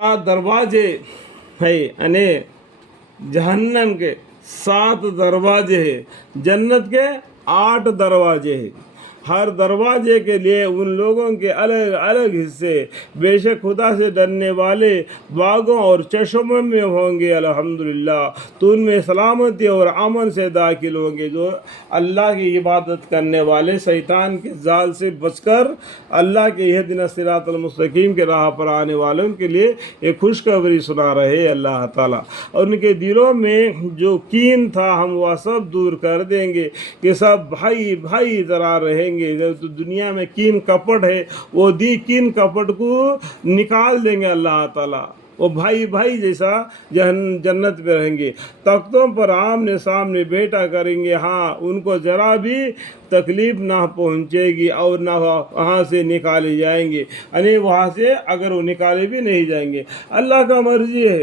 दरवाजे है, यानी जहन्नम के 7 दरवाजे हैं, जन्नत के 8 दरवाजे हैं। हर दरवाजे के लिए उन लोगों के अलग अलग हिस्से, बेशक खुदा से डरने वाले बागों और चश्मों में होंगे अल्हम्दुलिल्लाह, तो उनमें सलामती और अमन से दाखिल होंगे। जो अल्लाह की इबादत करने वाले शैतान के जाल से बचकर अल्लाह के इहदिना सिरातल मुस्तकीम के राह पर आने वालों के लिए एक खुशखबरी सुना रहे अल्लाह ताला। और उनके दिलों में जो कीन था हम वह सब दूर कर देंगे, कि सब भाई भाई तरह रहेंगे। तो दुनिया में कीन कपट है, वो कीन कपट को निकाल देंगे अल्लाह ताला, वो भाई भाई जैसा जन्नत में रहेंगे। तख्तों पर आमने सामने बैठा करेंगे, हाँ उनको ज़रा भी तकलीफ़ ना पहुँचेगी और ना वहाँ से निकाले जाएंगे, यानी वहाँ से अगर वो निकाले भी नहीं जाएंगे। अल्लाह का मर्जी है,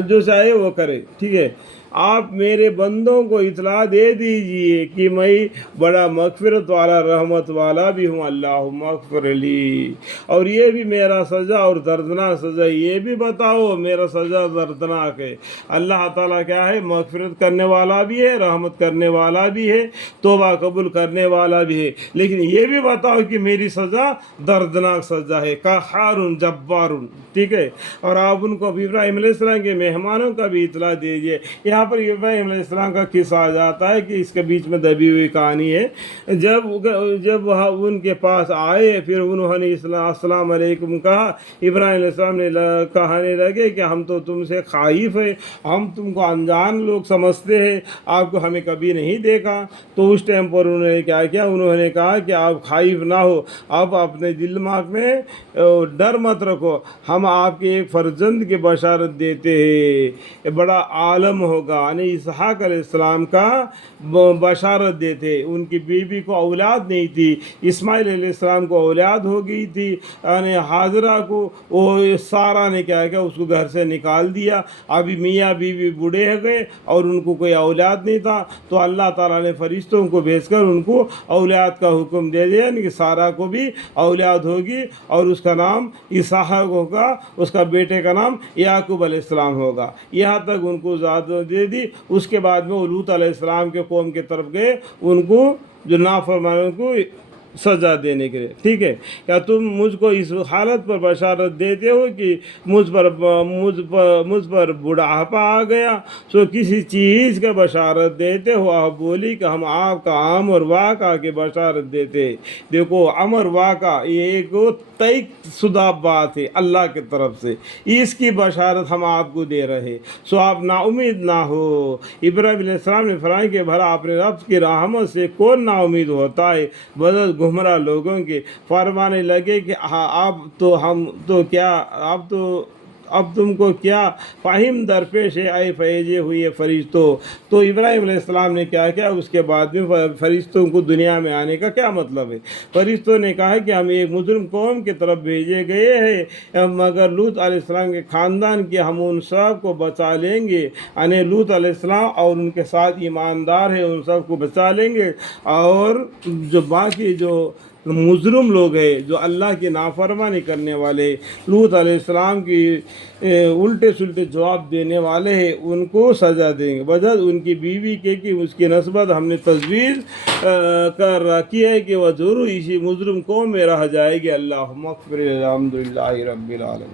जो चाहे वो करे, ठीक है। आप मेरे बंदों को इतला दे दीजिए कि मैं बड़ा मग़फ़िरत वाला रहमत वाला भी हूँ, अल्लाह मग़फ़िरली। और ये भी मेरा सज़ा और दर्दनाक सज़ा, ये भी बताओ मेरा सज़ा दर्दनाक है। अल्लाह ताला क्या है, मग़फ़िरत करने वाला भी है, रहमत करने वाला भी है, तौबा कबूल करने वाला भी है, लेकिन ये भी बताओ कि मेरी सज़ा दर्दनाक सज़ा है, क़हारुन जब्बारुन, ठीक है। और आप उनको इब्राहीम अलैहिस्सलाम के मेहमानों का भी इतला दीजिए। यहाँ पर इब्राहीम अलैहिस्सलाम का किस्सा आ जाता है कि इसके बीच में दबी हुई कहानी है। जब वह उनके पास आए, फिर उन्होंने अस्सलाम अलैकुम कहा। इब्राहीम अलैहिस्सलाम ने कहने लगे कि हम तो तुमसे खाइफ है, हम तुमको अनजान लोग समझते हैं, आपको हमें कभी नहीं देखा। तो उस टाइम पर उन्होंने क्या किया, उन्होंने कहा कि आप खाइफ ना हो, आप अपने दिल दिमाग में डर मत रखो, हम आपके एक फर्जंद की बशारत देते हैं, ये बड़ा आलम होगा, यानी इसहाक अलैहिस्सलाम का बशारत देते। उनकी बीवी को औलाद नहीं थी, इस्माइल अलैहिस्सलाम को औलाद हो गई थी, यानी हाजरा को वो सारा ने क्या किया, उसको घर से निकाल दिया। अभी मियाँ बीवी बूढ़े हो गए और उनको कोई औलाद नहीं था, तो अल्लाह ताला ने फरिश्तों को भेजकर उनको औलाद का हुक्म दे दिया, यानी कि सारा को भी औलाद होगी और उसका नाम इसहाक होगा, उसका बेटे का नाम याकूब अलैहिस्सलाम होगा। यहाँ तक उनको इजाज़त दे दी। उसके बाद में वो लूत अलैहिस्सलाम के कौम के तरफ गए, उनको जो नाफरमानों को सज़ा देने के लिए, ठीक है। क्या तुम मुझको इस हालत पर बशारत देते हो कि मुझ पर बुढ़ापा आ गया, सो किसी चीज़ का बशारत देते हो। आप बोली कि हम आपका अमर वाक़ा के बशारत देते। देखो अमर वाक़ा ये एक तय शुदा बात है अल्लाह की तरफ से, इसकी बशारत हम आपको दे रहे, सो आप नाउमीद ना हो। इब्राहीम अलैहिस्सलाम ने फरमाया कि भला अपने रब की रहमत से कौन नाउमीद होता है, बदल गुमराह लोगों के। फरमाने लगे कि हाँ अब तुमको क्या फ़ाहिम दरपेश है ऐ फैजे हुए फरिश्तों। तो इब्राहीम अलैहिस्सलाम ने क्या किया, उसके बाद में फरिश्तों को दुनिया में आने का क्या मतलब है। फरिश्तों ने कहा कि हम एक मुजरिम कौम की तरफ भेजे गए हैं, मगर लूत अलैहिस्सलाम के ख़ानदान के हम उन सब को बचा लेंगे, यानी लूत अलैहिस्सलाम और उनके साथ ईमानदार हैं उन सब को बचा लेंगे, और जो बाकी जो मुजरिम लोग हैं, जो अल्लाह की नाफरमानी करने वाले, लूत अलैहिस्सलाम की उल्टे सुल्टे जवाब देने वाले हैं, उनको सज़ा देंगे। वजह उनकी बीवी के कि उसकी नस्बत हमने तजवीज़ कर रखी है कि वह ज़रूर इसी मुजरिम कौम में रह जाएगी। अल्लाह मग़फ़िर अल्हम्दुलिल्लाहि रब्बिल आलमीन।